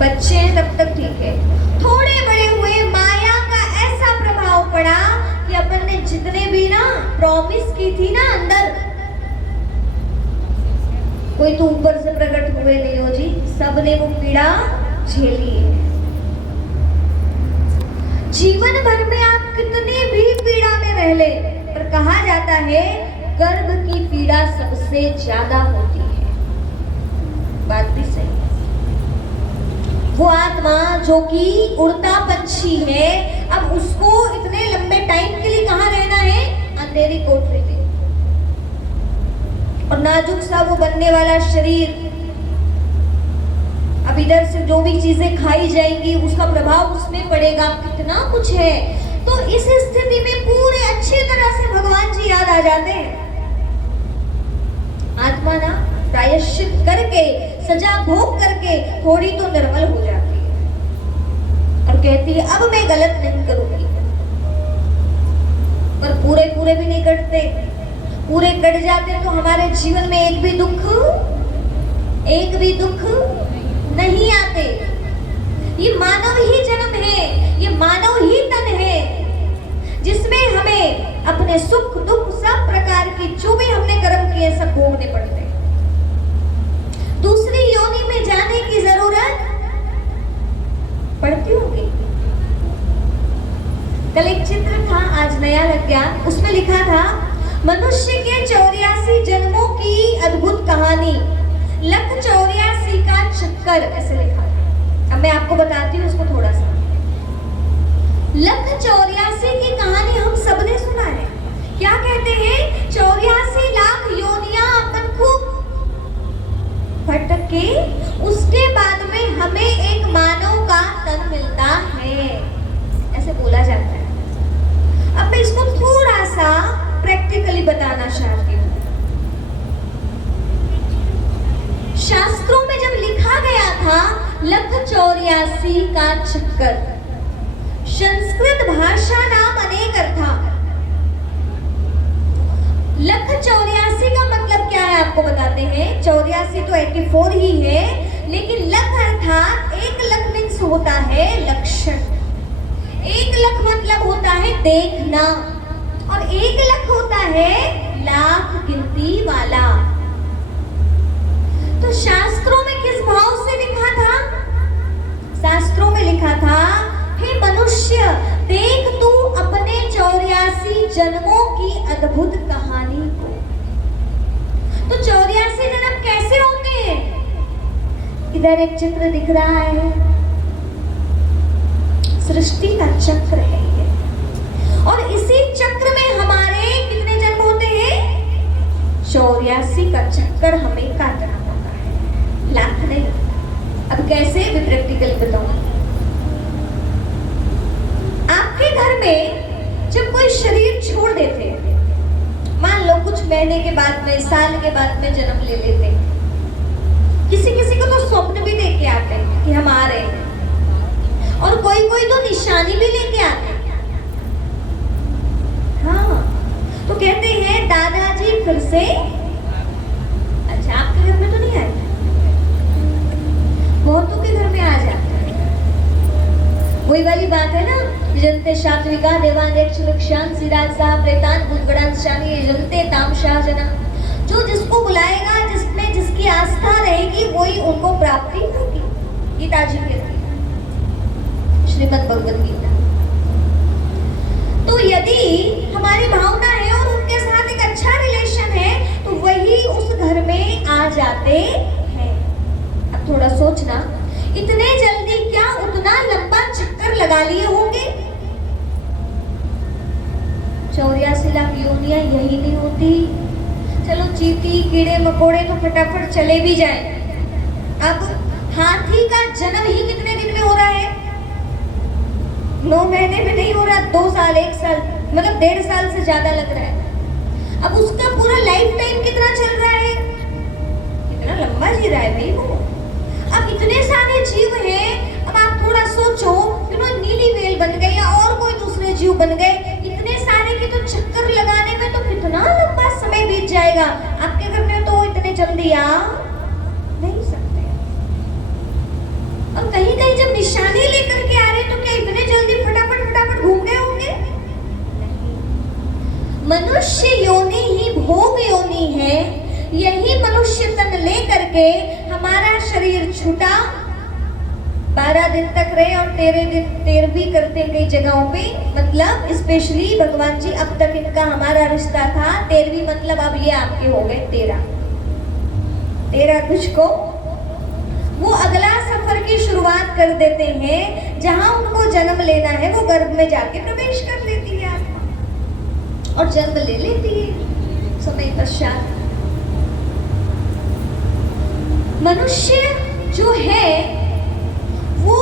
बच्चे हैं तब तक ठीक है, थोड़े बड़े हुए माया का ऐसा प्रभाव पड़ा कि अपन ने जितने भी ना प्रॉमिस की थी ना अंदर, कोई तो ऊपर से प्रकट हुए नहीं हो जी, सबने वो पीड़ा झेली है। जीवन भर में आप कितनी भी पीड़ा में रह ले, पर कहा जाता है गर्भ की पीड़ा सबसे ज्यादा होती है। बात भी सही है। वो आत्मा जो कि उड़ता पंछी है, अब उसको इतने लंबे टाइम के लिए कहाँ रहना है? अंधेरी कोठरी में। और नाजुक सा वो बनने वाला शरीर, अब इधर से जो भी चीजें खाई जाएंगी उसका प्रभाव उसमें पड़ेगा, कितना कुछ है। तो इस स्थिति में पूरे अच्छी तरह से भगवान जी याद आ जाते हैं। आत्मा ना प्रायश्चित करके, सजा भोग करके थोड़ी तो निर्मल हो जाती है और कहती है अब मैं गलत नहीं करूंगी। पर पूरे पूरे भी नहीं कटते, पूरे कट जाते तो हमारे जीवन में एक भी दुख नहीं आते। ये मानव ही जन्म है, ये मानव ही तन है, जिसमें हमें अपने सुख दुख सब प्रकार की जो भी हमने कर्म किए सब भोगने पड़ते हैं। दूसरी योनि में जाने की जरूरत पड़ती होगी। कल एक चित्र था, आज नया लग गया, उसमें लिखा था मनुष्य के 84 जन्मों की अद्भुत कहानी, लख 84 का चक्कर, ऐसे लिखा था। अब मैं आपको बताती हूँ उसको थोड़ा सा। लख 84 की कहानी हम सबने सुना है। क्या कहते हैं? 84 लाख योनियां अपन खूब भटक के उसके बाद में हमें एक मानव का तन मिलता है, ऐसे बोला जाता है। अब मैं इसको थोड़ा सा प्रैक्टिकली बताना चाहती हूँ। शास्त्रों में जब लिखा गया था लख 84 का चक्कर, संस्कृत भाषा नाम अनेक था। लख 84 का मतलब क्या है आपको बताते हैं। 84 तो 84 ही है, लेकिन लख अर्थात 1 लाख मीन्स होता है लक्षण, 1 लाख मतलब होता है देखना, और 1 लाख होता है लाख गिनती वाला। तो शास्त्रों में किस भाव से लिखा था? शास्त्रों में लिखा था, हे मनुष्य देख तू अपने 84 जन्मों की अद्भुत कहानी को। तो 84 जन्म कैसे होते हैं? इधर एक चित्र दिख रहा है, सृष्टि का चक्र है ये, और इसी चक्र में हमारे कितने जन्म होते हैं? 84 का चक्कर हमें काटना, लाख नहीं। अब कैसे भी प्रैक्टिकल बताऊं। आपके घर में जब कोई शरीर छोड़ देते, मान लो कुछ महीने के बाद में, साल के बाद में जन्म ले लेते, किसी किसी को तो स्वप्न भी देख के आते हैं कि हम आ रहे हैं, और कोई कोई तो निशानी भी लेके आते हैं। हाँ, तो कहते हैं दादाजी फिर से, अच्छा आपके घर में तो नहीं आए, बहुतों के घर में आ जाते हैं। वही वाली बात है ना, जनते सात्विका देवानेक्ष लक्षान सिराजा प्रेतान बुद्धगणान शानी जनते तामशा जना। जो जिसको बुलाएगा, जिसमें जिसकी आस्था रहेगी, वही उनको प्राप्ति होगी। गीता जी कहती है, श्रीमद् भगवद गीता। तो यदि हमारी भावना है और उनके साथ एक अच्छा रिलेशन है, तो वही उस घर में आ जाते हैं। अब थोड़ा सोचना, इतने जल्दी क्या उतना लंबा चक्कर लगा लिए होंगे? 84 लाख योनियां यही नहीं होती। चलो चींटी कीड़े मकोड़े तो फटाफट चले भी जाए। अब हाथी का जन्म ही कितने दिन में हो रहा है? 9 महीने में नहीं हो रहा, 2 साल 1 साल, मतलब 1.5 साल से ज्यादा लग रहा है। अब उसका पूरा लाइफ टाइम कितना चल रहा है, कितना लंबा जी रहा है भाई वो। अब इतने सारे जीव हैं, अब आप थोड़ा सोचो, नीली व्हेल बन गई या और कोई दूसरे जीव बन गए, इतने सारे के तो चक्कर लगाने में तो कितना लंबा समय बीत जाएगा। आपके घर में तो इतने जल्दी आ नहीं सकते। और कहीं जब निशानी लेकर के आ रहे तो क्या इतने जल्दी फटाफट फटाफट घूम गए होंगे? मनुष्य योनि ही भोग योनि है। यही मनुष्य तन लेकर के हमारा शरीर छूटा, 12 दिन तक रहे और 13वीं करते कई जगहों पे। मतलब स्पेशली भगवान जी अब तक इनका हमारा रिश्ता था 13वीं, मतलब अब ये आपके हो गए 13 तुझको। वो अगला सफर की शुरुआत कर देते हैं, जहां उनको जन्म लेना है वो गर्भ में जाके प्रवेश कर लेती है आत्मा और जन्म ले लेती है समय पश्चात। मनुष्य जो है वो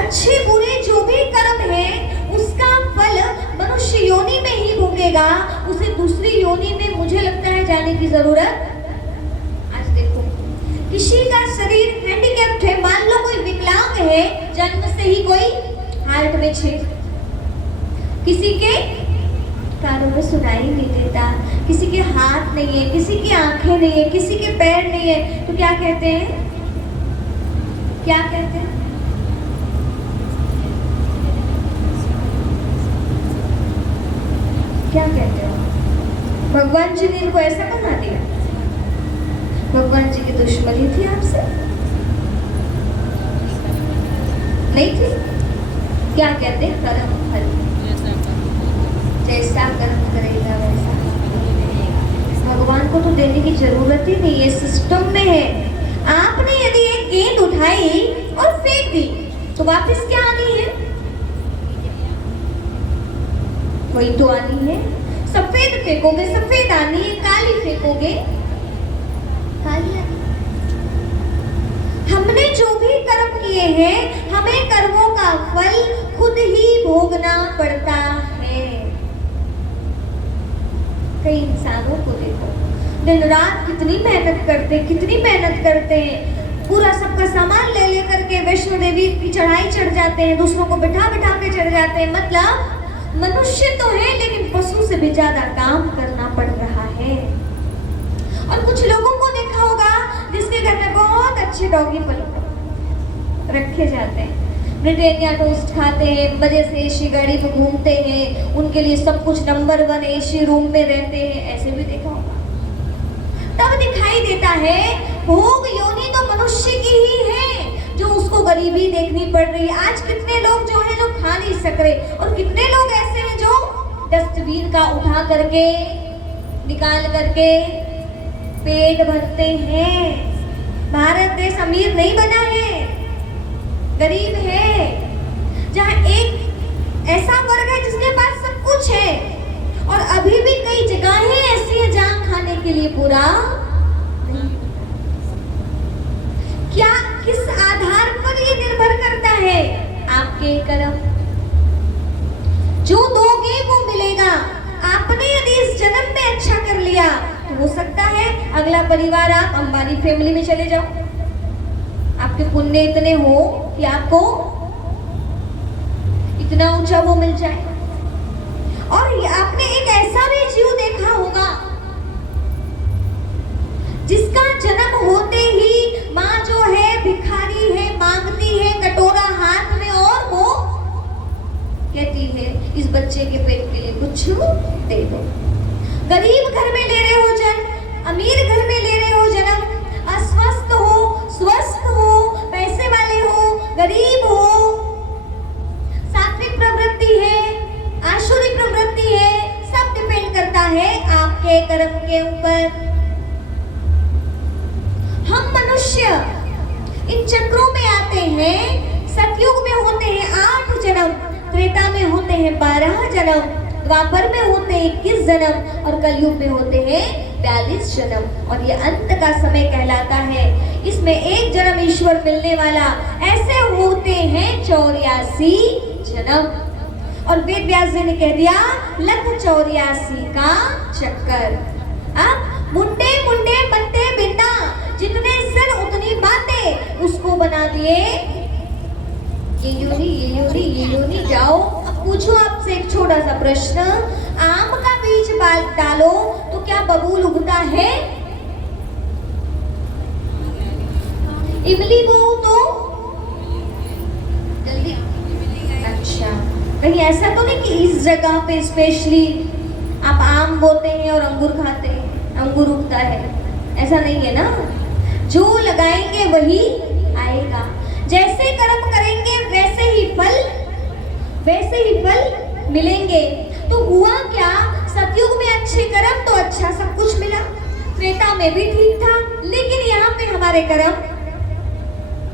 अच्छे बुरे जो भी कर्म है उसका फल मनुष्य योनि में ही भोगेगा। उसे दूसरी योनि में मुझे लगता है जाने की जरूरत। आज देखो किसी का शरीर हैंडीकैप्ड है, मान लो कोई विकलांग है, जन्म से ही कोई हार्ट में छेद, किसी के कानों में सुनाई नहीं देता, किसी के हाथ नहीं है, किसी की आंखें नहीं है, किसी के पैर नहीं है, तो क्या कहते हैं? क्या कहते हैं? क्या कहते हो? भगवान जी ने इनको ऐसा बना दिया? भगवान जी की दुश्मनी थी आपसे? नहीं थी? क्या कहते हैं? कर्म फल, जैसा कर्म करेगा वैसा। भगवान को तो देने की जरूरत ही नहीं है, सिस्टम में है। आपने यदि एक गेंद उठाई और फेंक दी तो वापस क्या आनी है? वही तो आनी है। सफेद फेंकोगे सफेद आनी है, काली फेंकोगे काली आनी। हमने जो भी कर्म किए हैं हमें कर्मों का फल खुद ही भोगना पड़ता है। कई इंसानों को देखो दिन रात कितनी मेहनत करते हैं, पूरा सबका सामान ले लेकर के वैष्णो देवी की चढ़ाई चढ़ जाते हैं, दूसरों को बिठा के चढ़ जाते हैं। मतलब मनुष्य तो है लेकिन पशु से भी ज्यादा काम करना पड़ रहा है। और कुछ लोगों को देखा होगा जिसके घर में बहुत अच्छे डॉगी रखे जाते हैं, ब्रिटानिया टोस्ट खाते हैं, मजे से एसी गाड़ी में घूमते हैं, उनके लिए सब कुछ नंबर 1 एसी रूम में रहते हैं, ऐसे भी देखा होगा। तब दिखाई देता है भोग योनि तो मनुष्य की ही है, जो उसको गरीबी देखनी पड़ रही है। आज कितने लोग जो है जो खा नहीं सक रहे, और कितने लोग ऐसे हैं जो डस्टबिन का उठा करके निकाल करके पेट भरते हैं। भारत देश अमीर नहीं बना है, गरीब है। जहाँ एक ऐसा वर्ग है जिसके पास सब कुछ है, और अभी भी कई जगहें ऐसी हैं जहाँ खाने के लिए पूरा नहीं। क्या किस आधार पर ये निर्भर करता है? आपके कर्म। जो दोगे वो मिलेगा। आपने यदि इस जन्म में अच्छा कर लिया तो हो सकता है अगला परिवार आप अंबानी फैमिली में चले जाओ, आपके पुण्य इतने हो कि आपको इतना ऊंचा वो मिल जाए। और आपने एक ऐसा भी जीव देखा होगा जिसका जन्म होते ही माँ जो है भिखारी है, मांगती है कटोरा हाथ में, और वो कहती है इस बच्चे के पेट के लिए कुछ दे दो। गरीब घर में ले रहे हो जन्म, अमीर घर में ले रहे हो जन्म, अस्वस्थ हो स्वस्थ हो, पैसे वाले हो गरीब हो, सात्विक प्रवृत्ति है आसुरी प्रवृत्ति है, सब डिपेंड करता है आपके कर्म के ऊपर। हम मनुष्य इन चक्रों में आते हैं। सतयुग में होते हैं 8 जन्म, त्रेता में होते हैं 12 जन्म, द्वापर में होते हैं 21 जन्म, और कलयुग में होते हैं 42 जन्म। और ये अंत का समय कहलाता है। इसमें एक जन्म ईश्वर मिलने वाला, ऐसे होते हैं 84 जन्म। और वेद व्यास जी ने कह दिया लख 84 का चक्कर। अब मुंडे मुंडे बनते बिना, जितने सिर उतनी बातें, उसको बना दिए ये योनि जाओ। अब पूछो आपसे एक छोटा सा प्रश्न, आम का बीज डालो तो क्या बबूल उगता है? इमली बो तो कहीं ऐसा तो नहीं कि इस जगह पे स्पेशली आप आम बोते हैं और अंगूर खाते हैं, अंगूर उगता है, ऐसा नहीं है ना। जो लगाएंगे वही आएगा, जैसे कर्म करेंगे वैसे ही फल मिलेंगे। तो हुआ क्या, सतयुग में अच्छे कर्म तो अच्छा सब कुछ मिला, त्रेता में भी ठीक था, लेकिन यहाँ पे हमारे कर्म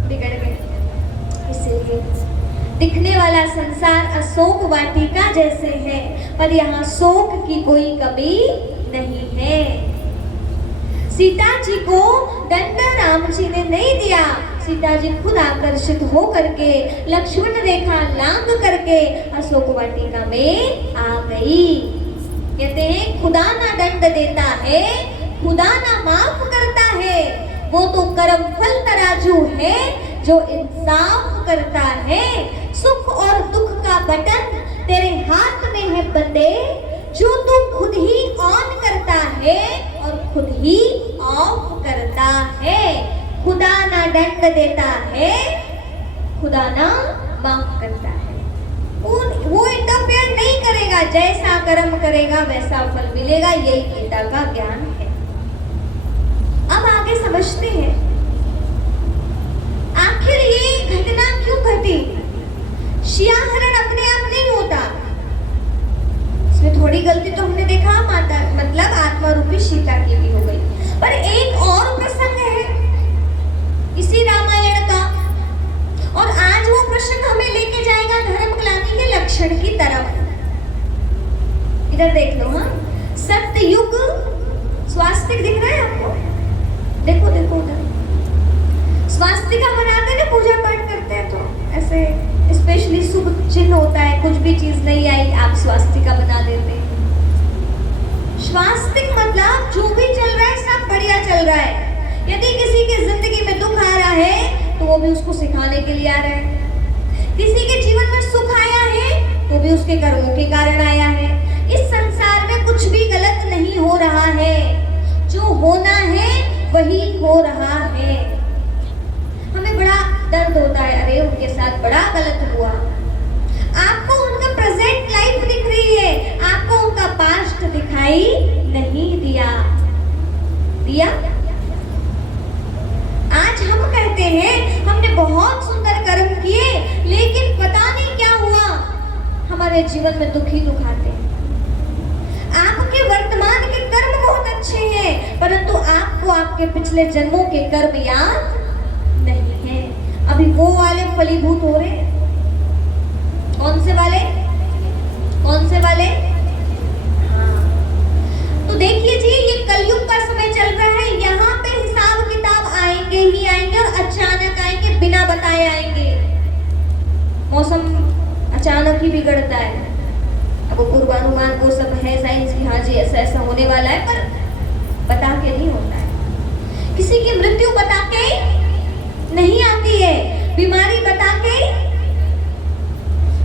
बिगड़ गए। इसलिए दिखने वाला संसार अशोक वाटिका जैसे है, पर यहाँ शोक की कोई कमी नहीं है। सीता जी को दंड राम जी ने नहीं दिया, सीता जी खुद आकर्षित हो करके लक्ष्मण रेखा लांग करके अशोक वाटिका में आ गई। कहते हैं खुदा ना दंड देता है, खुदा ना माफ करता है, वो तो कर्म फल तराजू है जो इंसाफ करता है। सुख और दुख का बटन तेरे हाथ में है बंदे, जो तू खुद ही ऑन करता है और खुद ही ऑफ करता है। खुदा ना दंड देता है, खुदा ना माफ करता है। वो इंटरफेयर नहीं करेगा, जैसा कर्म करेगा वैसा फल मिलेगा, यही गीता का ज्ञान है। अब आगे समझते हैं आखिर ये घटना क्यों घटी। शियाहरण अपने आप नहीं होता, इसमें थोड़ी गलती तो हमने देखा, माता मतलब आत्मा रूपी सीता की भी हो गई। पर एक और प्रसंग है इसी रामायण का, और आज वो प्रसंग हमें लेके जाएगा धर्म ग्लानि के लक्षण की तरफ। इधर देख लो, हाँ, सत्ययुग स्वास्तिक दिख रहा है आपको, देखो देखो उधर स्वास्तिका बनाते ना, पूजा पाठ करते हैं तो ऐसे स्पेशली शुभ चिन्ह होता है, कुछ भी चीज नहीं आई आप स्वास्तिका बना देते हैं। स्वास्तिक मतलब जो भी चल रहा है सब बढ़िया चल रहा है। यदि किसी के जिंदगी में दुख आ रहा है तो वो भी उसको सिखाने के लिए आ रहा है, किसी के जीवन में सुख आया है तो भी उसके कर्मों के कारण आया है। इस संसार में कुछ भी गलत नहीं हो रहा है, जो होना है वही हो रहा है। हमें बड़ा दर्द होता है, अरे उनके साथ बड़ा गलत हुआ। आपको उनका प्रेजेंट लाइफ दिख रही है, आपको उनका पास्ट दिखाई नहीं दिया। आज हम कहते हैं हमने बहुत सुंदर कर्म किए, लेकिन पता नहीं क्या हुआ, हमारे जीवन में दुख ही दुख आते हैं। आपके वर्तमान के कर्म बहुत अच्छे हैं, परंतु आपको आपके पिछले जन्मों के कर्म याद नहीं है। अभी वो वाले फलीभूत हो रहे हैं। कौन से वाले? कौन से वाले? हाँ। तो देखिए जी, ये कलयुग का समय चल रहा है, यहाँ पे हिसाब किताब आएंगे ही आएंगे, और अचानक आएंगे, बिना बताए आएंगे। मौसम अचानक ही बिगड़ता है, अब पूर्वानुमान वो सब है साइंस की, हाँ जी ऐसा ऐसा होने वाला है, पर बता के नहीं होता है। किसी की मृत्यु बता के नहीं आती है, बीमारी बता के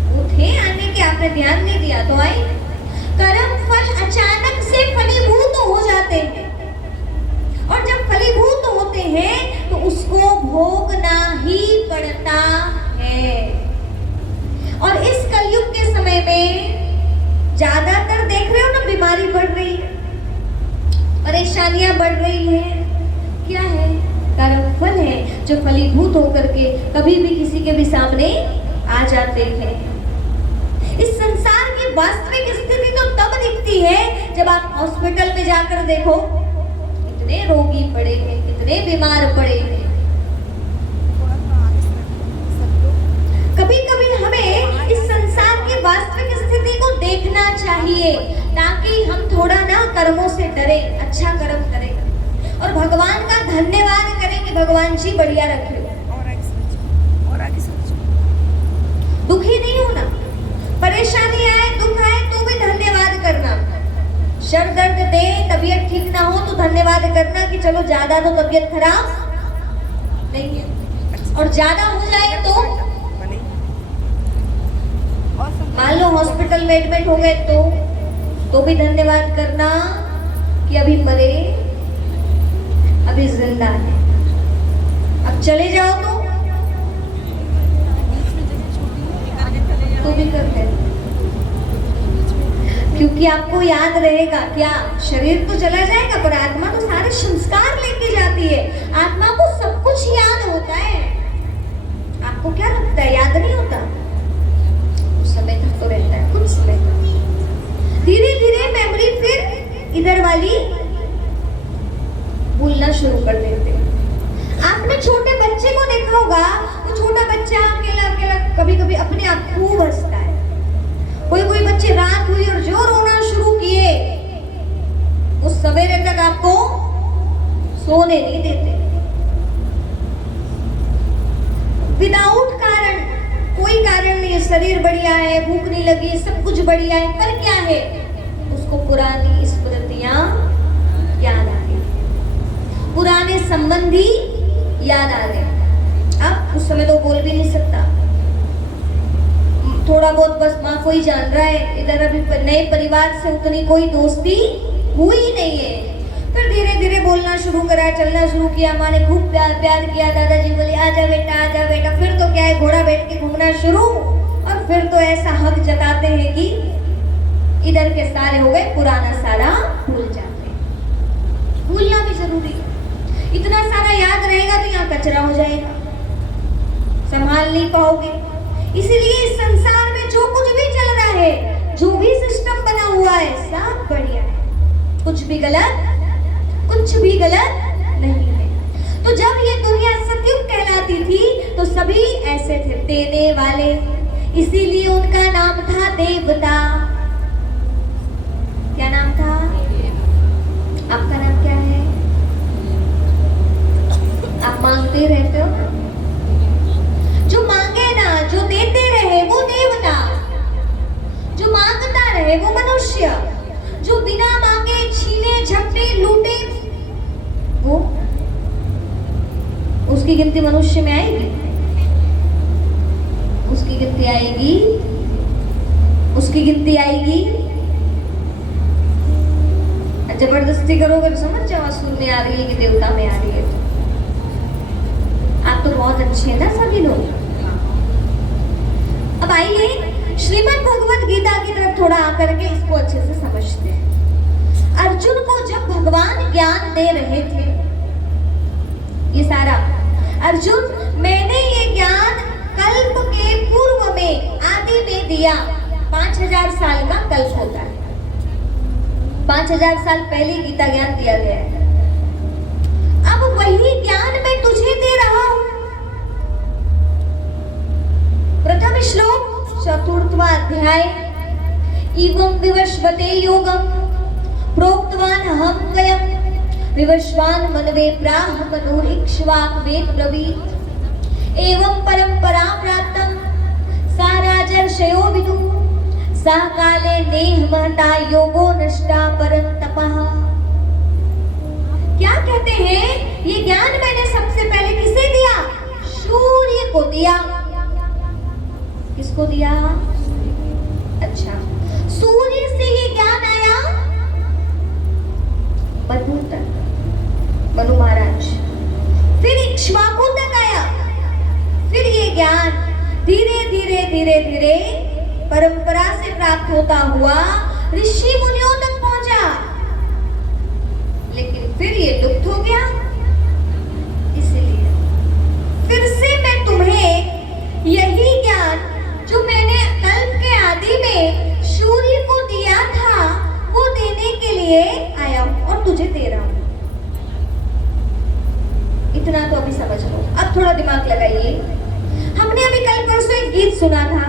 वो थे आने के, आपने ध्यान नहीं दिया तो आई। कर्म फल अचानक से फलीभूत हो जाते हैं, और जब फलीभूत होते हैं तो उसको भोगना ही पड़ता है। और इस कलयुग के समय में ज्यादातर देख रहे हो ना, बीमारी बढ़ रही है, परेशानियां बढ़ रही है। क्या है? कर्म फल है, जो फलीभूत होकर के कभी भी किसी के भी सामने आ जाते हैं। इस संसार की वास्तविक स्थिति तो तब दिखती है जब आप हॉस्पिटल में जाकर देखो, कितने रोगी पड़े हैं, कितने बीमार पड़े हैं। कभी कभी हमें इस संसार की वास्तविक स्थिति को देखना चाहिए, ताकि हम थोड़ा ना कर्मों से डरें, अच्छा कर्म करें और भगवान का धन्यवाद करें कि भगवान जी बढ़िया रखे। और आगे सोचो, दुखी नहीं होना, परेशानी आए दुख आए तो भी धन्यवाद करना। सर दर्द दे, तबीयत ठीक ना हो तो धन्यवाद करना कि चलो ज्यादा तो तबीयत खराब नहीं है, और ज्यादा हो जाए तो मान लो हॉस्पिटल में एडमिट हो गए तो भी धन्यवाद करना कि अभी मरे, अभी जिंदा है। अब चले जाओ तो भी कर क्योंकि आपको याद रहेगा क्या, शरीर तो चला जाएगा पर आत्मा तो सारे संस्कार लेके जाती है। आत्मा को सब कुछ याद होता है। आपको क्या लगता है याद नहीं होता? कुछ समय तक तो रहता है, कुछ समय तक। धीरे धीरे मेमोरी फिर इधर वाली भूलना शुरू कर देते हैं। आपने छोटे बच्चे को देखा होगा, वो छोटा बच्चा अकेला अकेला कभी कभी अपने आप खूब हंसता है। कोई कोई बच्चे रात हुई और जो रोना शुरू किए उस सवेरे तक आपको सोने नहीं देते। विदाउट कारण, कोई कारण नहीं है, शरीर बढ़िया है, भूख नहीं लगी, सब कुछ बढ़िया है, पर क्या है, उसको पुरानी स्मृतियां याद आ गई, पुराने संबंधी याद आ गए। अब उस समय तो बोल भी नहीं सकता, थोड़ा बहुत बस माँ को ही जान रहा है, इधर अभी नए परिवार से उतनी कोई दोस्ती हुई नहीं है। फिर धीरे धीरे बोलना शुरू करा, चलना शुरू किया, माँ ने खूब प्यार किया, दादाजी बोले आजा बेटा। फिर तो क्या है, घोड़ा बैठ के घूमना शुरू, और फिर तो ऐसा हक जताते हैं कि इधर के सारे हो गए, पुराना सारा भूल जाते हैं। भूलना भी जरूरी है, इतना सारा याद रहेगा तो यहाँ कचरा हो जाएगा, संभाल नहीं पाओगे। इसीलिए इस संसार में जो कुछ भी चल रहा है, जो भी सिस्टम बना हुआ है, सब बढ़िया है, कुछ भी गलत नहीं है। तो जब ये दुनिया सतयुग कहलाती थी तो सभी ऐसे थे, देने वाले, इसीलिए उनका नाम था देवता। क्या नाम था? आपका नाम क्या है? आप मांगते रहते हो, जो मांगे ना, जो देते रहे वो देवता, जो मांगता रहे वो मनुष्य, जो बिना मांगे छीने झपटे लूटे वो, उसकी गिनती मनुष्य में आएगी? उसकी गिनती आएगी? उसकी गिनती आएगी? जबरदस्ती करोगे तो समझ जाओ असुर में आ रही है कि देवता में आ रही है। आप तो बहुत अच्छे हैं ना सभी लोग। अब आइए श्रीमद् भगवद गीता की तरफ थोड़ा आकर के इसको अच्छे से समझते हैं। अर्जुन को जब भगवान ज्ञान दे रहे थे, ये सारा, अर्जुन मैंने ये ज्ञान कल्प के पूर्व में आदि में दिया। 5000 साल का कल्प होता है, 5000 साल पहले गीता ज्ञान दिया गया है। अब वही ज्ञान मैं तुझे दे रहा हूं। प्रथम श्लोक चतुर्थवा अध्याय, एवं विवस्वते योगम प्रोक्तवान हम वयम विवस्वान मनवे प्राह मनुरिक्ष्वाक वेद ब्रवीत एवं परंपरा प्राप्तम सा राजर्षयो विदु सा काले नेह महता योगो नष्टा परंतपः। क्या कहते हैं, ये ज्ञान मैंने सबसे पहले किसे दिया? सूर्य को दिया। किसको दिया? अच्छा, सूर्य से ये ज्ञान आया मनु तक, मनु महाराज, फिर इक्ष्वाकु तक आया, फिर ये ज्ञान धीरे धीरे परंपरा से प्राप्त होता हुआ ऋषि मुनियों तक पहुंचा, लेकिन फिर ये लुप्त हो गया। इसलिए फिर से मैं तुम्हें यही ज्ञान जो मैंने कल्प के आदि में सूर्य को दिया था वो देने के लिए आया हूं और तुझे दे रहा हूं। इतना तो अभी समझ लो, अब थोड़ा दिमाग लगाइए। हमने अभी कल परसों एक गीत सुना था,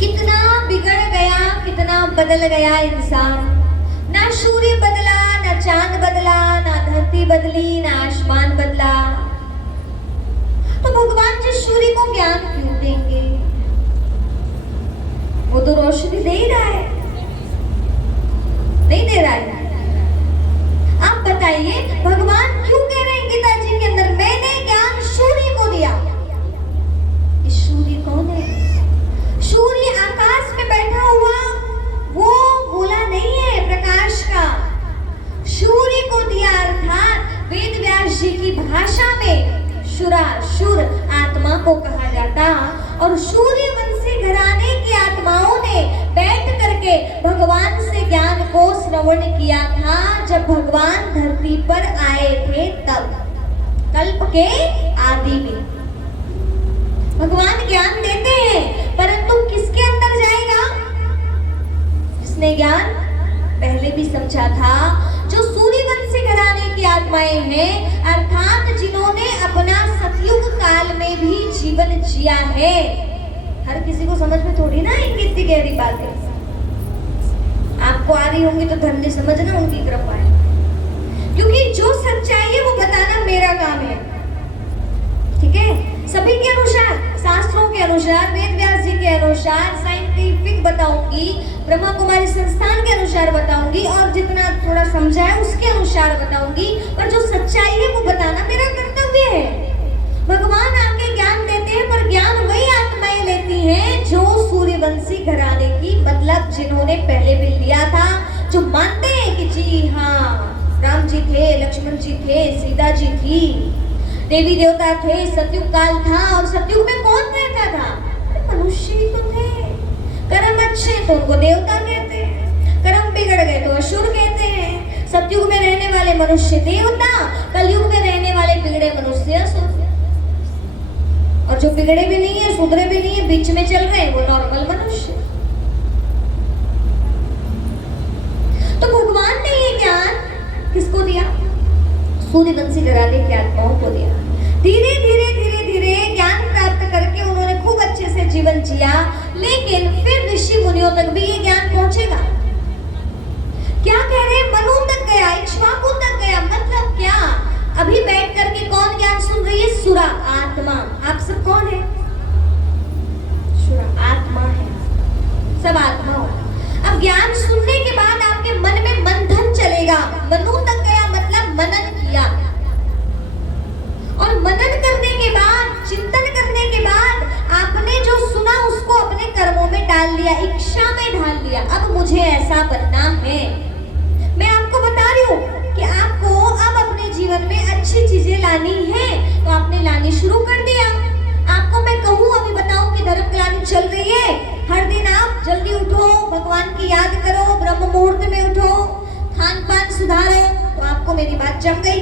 कितना बिगड़ गया, कितना बदल गया इंसान। ना सूर्य बदला, ना चांद बदला, ना धरती बदली, ना आसमान बदला। तो भगवान जिस सूर्य को ज्ञान क्यों देंगे? वो तो रोशनी दे ही रहा है, नहीं दे रहा है? आप बताइए भगवान क्यों कह रहे हैं गीता जी के अंदर, मैंने ज्ञान सूर्य को दिया। इस सूर्य कौन है? सूर्य आकाश में बैठा हुआ वो गोला नहीं है प्रकाश का। सूर्य को दिया अर्थात वेद व्यास जी की भाषा में शुरा, शुर आत्मा को कहा जाता और सूर्यवंशी घराने की आत्माओं ने बैठ करके भगवान से ज्ञान को श्रवण किया था जब भगवान धरती पर आए थे, तब कल्प के आदि में भगवान ज्ञान देते हैं, परंतु किसके अंदर जाएगा? जिसने ज्ञान पहले भी समझा था, जो सूर्यवंशी घराने की आत्माएं हैं, अर्थात जिन्होंने अपना सतयुग काल में भी जीवन जिया है। हर किसी को समझ में थोड़ी ना आएंगी इतनी गहरी बातें। आपको आ रही होंगी तो धन्य समझना, उनकी कृपा है, क्योंकि जो सच्चाई है वो बताना मेरा काम है। ठीक है, सभी के अनुसार, शास्त्रों के अनुसार, वेद व्यास जी के अनुसार, साइंटिफिक बताऊंगी, ब्रह्मा कुमारी संस्थान के अनुसार बताऊंगी, और जितना थोड़ा समझा है उसके अनुसार बताऊंगी, पर जो सच्चाई है वो बताना मेरा कर्तव्य है। भगवान आके ज्ञान देते हैं, पर ज्ञान वही आत्माएं लेती हैं जो सूर्यवंशी घराने की, मतलब जिन्होंने पहले भी लिया था, जो मानते हैं कि जी हाँ, राम जी थे, लक्ष्मण जी थे, सीता जी थी, देवी देवता थे, सतयुग काल था, और सतयुग में कौन रहता था? मनुष्य ही तो थे। कर्म अच्छे तो उनको देवता कहते हैं, कर्म बिगड़ गए तो असुर कहते हैं। सतयुग में रहने वाले मनुष्य देवता, कलयुग में रहने वाले बिगड़े मनुष्य असुर, और जो बिगड़े भी नहीं है, सुधरे भी नहीं है, बीच में चल रहे हैं, वो नॉर्मल मनुष्य। तो भगवान ने ये ज्ञान किसको दिया? सूर्यवंशी घराने की आत्माओं को दिया। धीरे धीरे धीरे धीरे ज्ञान प्राप्त करके उन्होंने खूब अच्छे से जीवन जिया, लेकिन फिर ऋषि मुनियों तक भी ये ज्ञान पहुंचेगा। क्या कह रहे हैं? मनु तक गया, इक्ष्वाकु तक गया, मतलब क्या? अभी बैठ करके कौन ज्ञान सुन रही है? सुरा, आत्मा। आप सब कौन है? सुरा, आत्मा है, सब आत्मा हो। अब ज्ञान सुनने के बाद आपके मन में मंथन चलेगा। मनु तक गया मतलब मनन किया, और मनन करने के बाद, चिंतन करने के बाद आपने जो सुना उसको अपने कर्मों में डाल लिया, इच्छा में ढाल लिया। अब मुझे ऐसा बनना है। मैं आपको बता रही हूँ कि आपको अब अपने जीवन में अच्छी चीजें लानी है, तो आपने लानी शुरू कर दिया। आपको मैं कहूँ, अभी बताऊं कि धर्म ग्लानि चल रही है, हर दिन आप जल्दी उठो, भगवान की याद करो, ब्रह्म मुहूर्त में उठो, खान पान सुधारो, तो आपको मेरी बात जम गई।